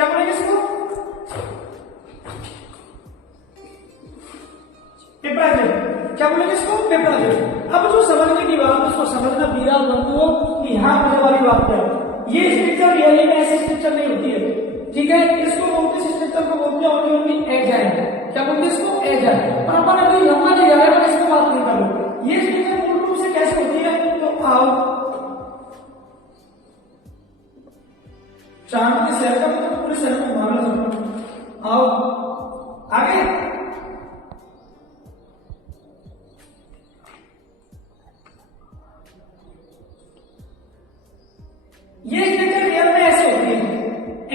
क्या बोलेंगे इसको? पेपराइजेड। क्या बोलेंगे इसको? पेपराइजेड। अब जो समझने की बात है उसको समझना मेरा बंधुओं कि यहाँ होने वाली बात क्या है। ये स्ट्रक्चर रियली में ऐसी स्ट्रक्चर नहीं होती है, ठीक है। इसको बोलते हैं, स्ट्रक्चर को बोलते हैं ओनली एजाइल। क्या बोलते हैं इसको? एजाइल। और अपन अभी लंबा नहीं जा रहे हैं, इसको बात नहीं कर रहे। ये स्ट्रक्चर मूल रूप से कैसे होती है? तो आओ चांद के शहर का मतलब पूरे शहर को घुमाना चाहिए। आओ आगे। ये स्ट्रक्चर रियल में ऐसे होती है,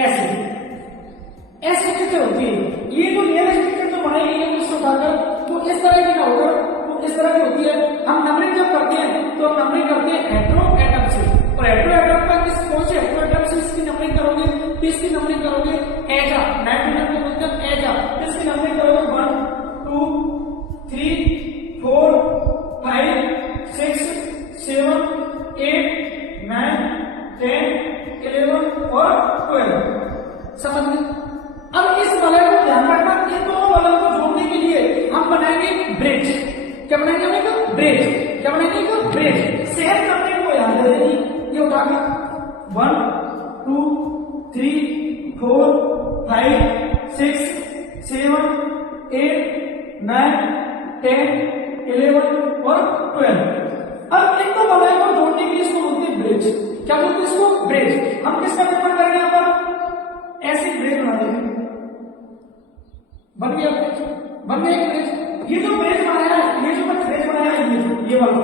ऐसे स्ट्रक्चर होती है। ये जो रियल स्ट्रक्चर जो बनाई गई है उसको उठाकर तो इस तरह की ना होकर तो इस तरह की होती है। हम नंबरिंग जब करते हैं तो हम नंबरिंग करते हैं हेटेरो एटम से, और हेटेरो एटम का किस कौन से हेटेरो एटम से इसकी नंबरिंग करोगे तो इसकी नंबरिंग करोगे एजा, नाइट्रोजन को बोलते हैं एजा। इसकी नंबरिंग करोगे 1 2 3 4 5 6 7 8 9 10 11 और 12। समझ में? अब इस वलय को ध्यान रखना, इन दोनों वलय को जोड़ने के लिए हम बनाएंगे ब्रिज। क्या बनाएंगे? हम ब्रिज। क्या बनाएंगे? ब्रिज। शहर करने को याद रहेगी। ये उठा के 1 2 3 4 5 6 7 8 9 10 11 और 12। अब इन दो वलय को जोड़ने के लिए इसको बोलते हैं ब्रिज। क्या बोलते हैं इसको? ब्रिज। हम किसका निर्माण करेंगे? यहाँ पर ऐसे ब्रिज बना देंगे। बन गया ब्रिज, बन गया एक ब्रिज। ये जो ब्रिज बनाया है, ये जो ब्रिज बनाया है, ये वाला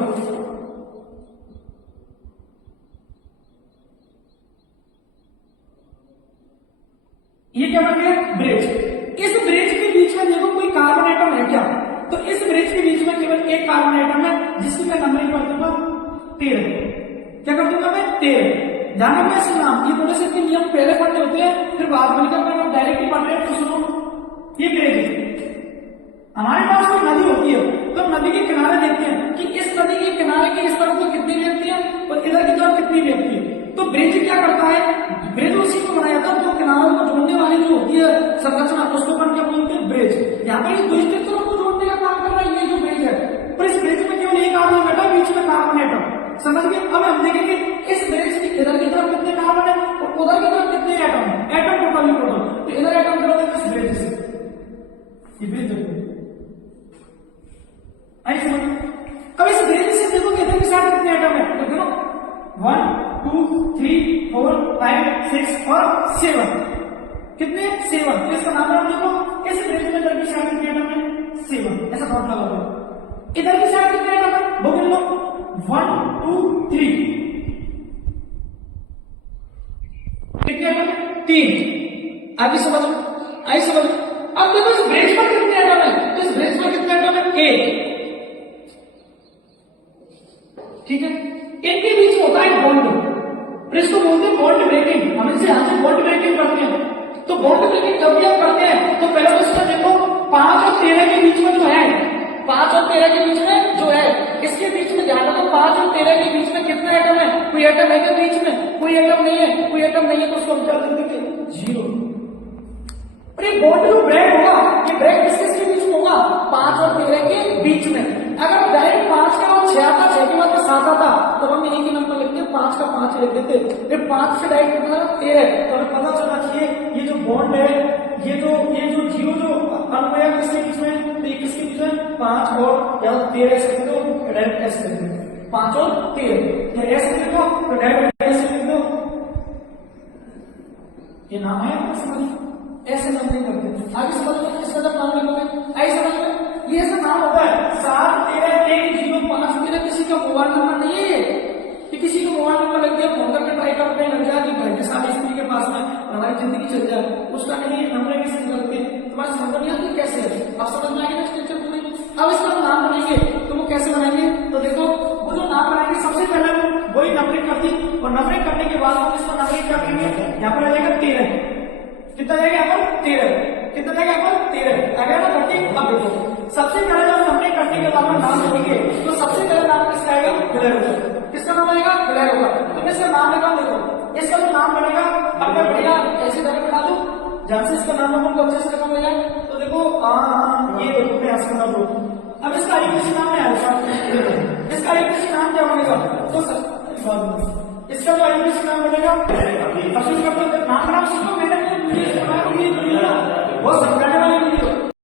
ये क्या बन गया? ब्रिज। इस ब्रिज के बीच में देखो कोई कार्बन एटम है क्या? तो इस ब्रिज के बीच में केवल एक कार्बन एटम है जिसकी मैं नंबरिंग कर दूंगा 13। क्या कर दूंगा मैं? 13। ध्यान रखना इस नाम, ये थोड़े से नियम पहले पढ़ने होते हैं फिर बाद में निकल डायरेक्टली पढ़ रहे हैं तो सुनो। ये ब्रिज है, हमारे पास कोई नदी होती है तो नदी के किनारे देखते हैं कि इस नदी के किनारे की इस तरफ तो कितनी व्यक्ति है और इधर की तरफ कितनी व्यक्ति है। तो ब्रिज क्या करता है? ब्रिज उसी को बनाया था जो किनारों को जोड़ने वाली जो होती है संरचना, उसको बन के बोलते हैं ब्रिज। यहाँ पर दो स्ट्रक्चरों को जोड़ने का काम कर रहा है ये जो ब्रिज है। पर इस ब्रिज में केवल एक आदमी बैठा, बीच में कार्बन एटम। समझ गए? अब हम देखेंगे इस ब्रिज की इधर की तरफ कितने कार्बन है और उधर की तरफ कितने एटम है। एटम टोटल तो इधर एटम जोड़े इस ब्रिज से, ये ब्रिज ऐसे। अब इस ब्रिज से देखो इधर के साथ कितने एटम है तो देखो 1 2 3 4 5 6 और 7। कितने? 7। तो इसका नाम देखो, इस ब्रिज में इधर की साइड कितने एटम है? 7। ऐसा नोट लगाओ। इधर की साइड कितने एटम है वो गिन लो 1 2 3। कितने एटम है? 3। आगे समझ, आई समझ। अब देखो इस ब्रिज पर कितने एटम है? इस ब्रिज पर कितने एटम है? 1। ठीक है। इनके बीच होता है बॉन्ड, इसको बोलते हैं बॉन्ड ब्रेकिंग। हम इसे यहां से बॉन्ड ब्रेकिंग करते हैं। तो बॉन्ड ब्रेकिंग जब भी हम करते हैं तो पहले तो इसका देखो 5 और 13 के बीच में जो है, 5 और 13 के बीच में जो है, इसके बीच में ध्यान रखो 5 और 13 के बीच में कितना एटम है? कोई एटम है क्या बीच में? कोई एटम नहीं है। कोई एटम नहीं है तो उसको हम क्या देंगे? 0। और ये बॉन्ड जो ब्रेक होगा, ये ब्रेक किसके बीच में होगा? 5 और 13 के बीच में। अगर डायरेक्ट 5 का और 6 आता, 6 के बाद 7 आता तो हम इन्हीं के नंबर लिखते, 5 का 5 लिख देते। फिर 5 से डायरेक्ट कितना? 13। तो हमें पता चलना चाहिए ये जो बॉन्ड है, ये जो 0 जो अणु है किसके बीच में? तो ये किसके बीच में? 5 और या 13 से लिख दो, डायरेक्ट ऐसे लिख दो 5 और 13, या ऐसे लिख दो तो डायरेक्ट ऐसे लिख दो। ये नाम है आपको समझ, ऐसे नंबरिंग करते हैं। आगे समझ में किसका जब नाम लिखोगे आई समझ में ये ऐसा नाम होता है 7 13 1 0 5 13। किसी का मोबाइल नंबर नहीं है ये, कि किसी को मोबाइल नंबर लग गया फोन करके ट्राई करते हैं लग जाए कि घर के साथ स्त्री के पास में हमारी जिंदगी चल जाए, उसका नहीं नंबर किसी करते हैं। तुम्हारे समझ नहीं आती कैसे है? अब समझ में आएगी स्ट्रक्चर तुम्हें। अब इसका नाम बनाएंगे तो वो कैसे बनाएंगे? तो देखो वो जो नाम बनाएंगे सबसे पहले वो वही नंबरिंग करती, और नंबरिंग करने के बाद हम इसका नंबरिंग क्या करेंगे? यहाँ पर आ जाएगा 13। कितना जाएगा यहाँ पर? 13। कितना जाएगा यहाँ पर? 13। अगर ना करके अब देखो सबसे पहले जब नंबरिंग करने के बाद नाम लिखेंगे तो सबसे पहले नाम किसका आएगा? क्लेरो। किसका नाम आएगा? क्लेरो का। तो इसका नाम लगा देखो, इसका जो नाम बनेगा अब मैं बढ़िया ऐसे करके बता दूं ध्यान से इसका नाम अपन को अच्छे से रखना पड़ेगा। तो देखो ये देखो मैं ऐसा बना दो। अब इसका आईपीसी नाम है आयुषा। इसका आईपीसी नाम क्या बनेगा? तो सर इसका जो आईपीसी नाम बनेगा